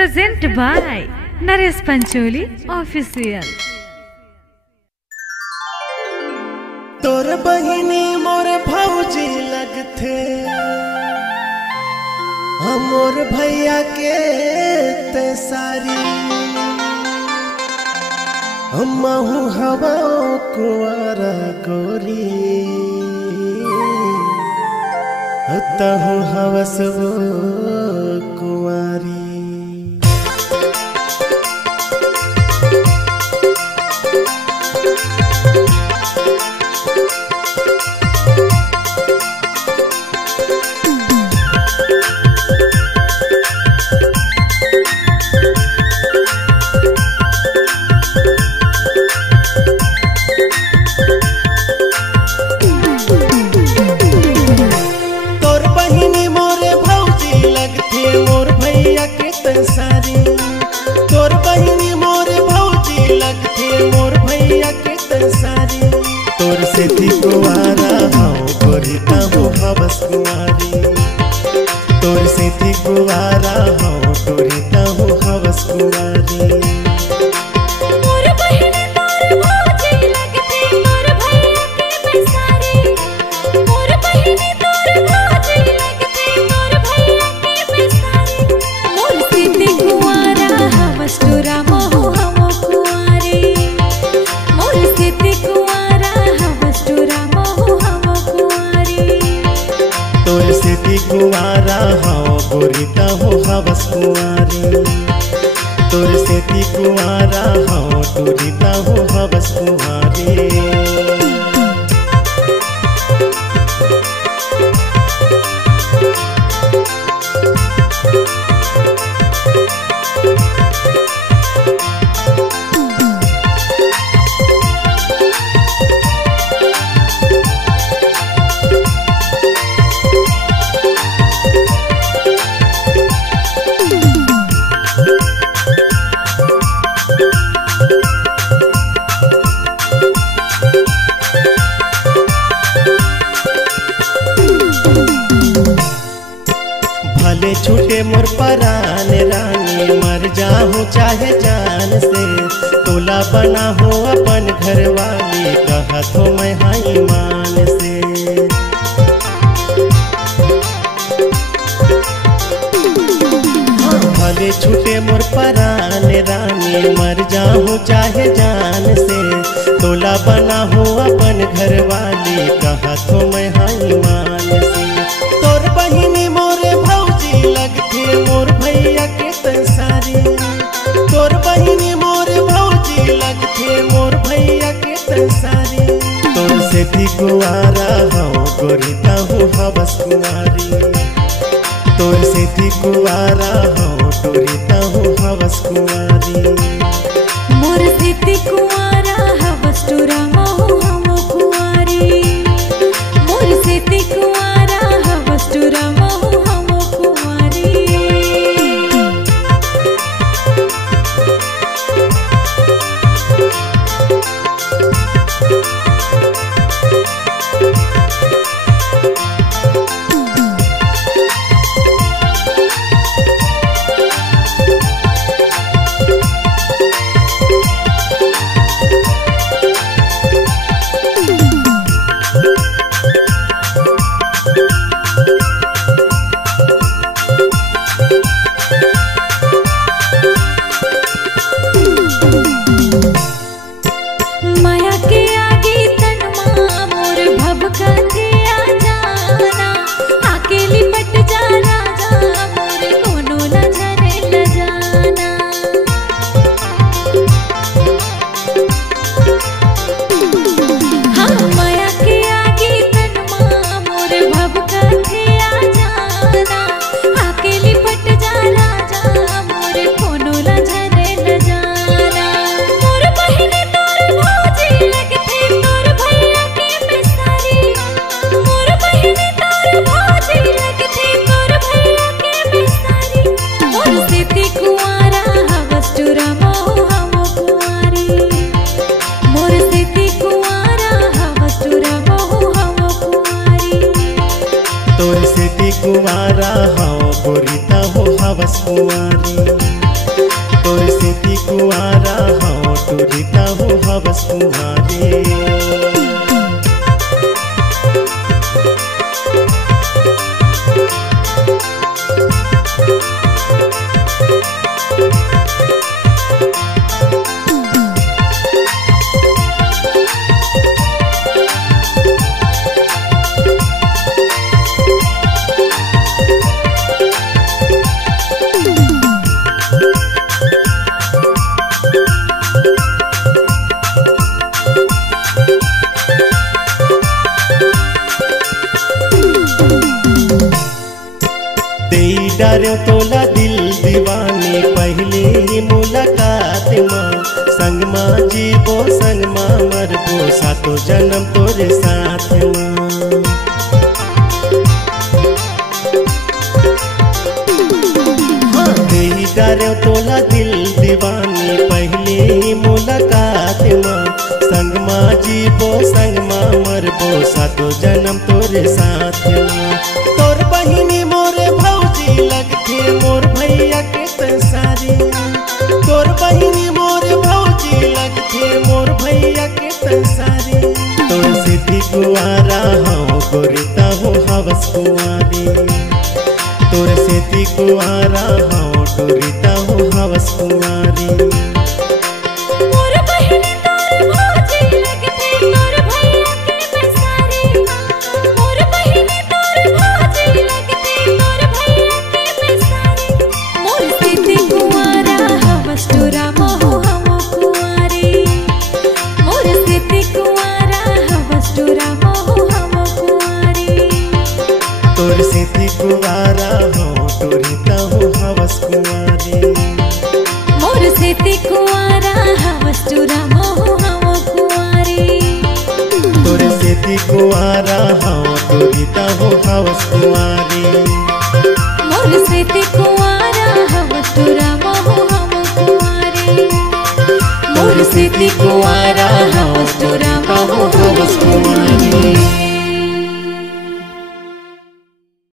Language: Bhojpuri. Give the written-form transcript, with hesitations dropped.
Present by Naresh Pancholi official. तोर बहिनी मोर भौजी लगथे, हमोर भैया के ते सारी, हमहू हवा कुंवारा गोरी, तहु हवस वो कुंवारी। तोर बहिनी मोरे भौजी लगथे, मोर भैया के तसारी, तोर से कुंवारा हूँ गोरी तहु हवस कुंवारी, तोर से कुंवारा हूँ गोरी तहु हवस कुंवारी। तोर से कुंवारा हूँ गोरी तहु हवस कुंवारी, तोर से कुंवारा हूँ गोरी तहु हवस कुंवारी। भले छूटे मोर परान रानी, मर जाऊं चाहे जान से, तोला बना हो अपन घर वाली, कहत हो मैं हाई मान से। भले छूटे मोर परान रानी, मर जाऊं चाहे जान से, तोला बना हो अपन घर वाली, कहत हो मैं हाई मान से। तोर बहिनी मोरे भौजी लगथे, मोर भैया के तसारी, तोर बहिनी मोरे भौजी लगथे, मोर भैया के तसारी, तोर से कुंवारा हूँ गोरी तहु हवस कुंवारी, तोर से कुंवारा हूँ गोरी तहु हवस कुंवारी। मोर से कुंवारा हवस टुरा महु हम कुंवारी, मोर से कुंवारा हवस टुरा महु हम कुंवारी। माया के आगे तनमा मोर भभकथे आ जाना, आके लिपट जा राजा मोर कोनो न झरे ल जाना। हाँ माया के आगे तनमा मोर भभकथे आ जाना, आके लिपट जा राजा मोर कोनो न झरे ल जाना। मोर बहिनी तोर भौजी लगथे, तोर भैया के बेसारी, मोर बहिनी तोर भौजी लगथे, तोर भैया के बेसारी, मोर से कुंवारा हवस टुरा महु हम कुंवारी, मोर से कुंवारा हवस टुरा महु हम कुंवारी। तोर से कुंवारा हूँ गोरी तहु हवस कुंवारी, तोर से ती कुआरा हाँ टूरिता हो हवस कुहारे। डारे तोला दिल दीवानी पहली ही मुलाकात माँ संग माँ जीवो संग माँ मरबो सातो जन्म तोरे साथ माँ। हाँ देही डारे तोला दिल दीवानी पहली ही मुलाकात माँ संग माँ जीवो संग माँ मरबो सातो जन्म तोरे साथ माँ। तोर बहिनी मोरे भौजी लगथे मोर भैया के तसारी। तोर बहिनी मोर भौजी लगथे मोर भैया के तसारी। तोर से ती कुआरा हाँ गोरिता हो हवस कुआरी। तोर से ती कुआरा हाँ टूरिता हो हवस कुआरी। तोर से ती कुआरा हो टूरिता हो हवस कुआरी। मोर से ती कुआरा हवस टूरा मोह हम कुआरी। तोर से ती कुआरा हो टूरिता हो हवस कुआरी। मोर से ती कुआरा हवस टूरा मोह हम कुआरी। तोर से ती कुआरा हो टूरिता हो हवस कुआरी।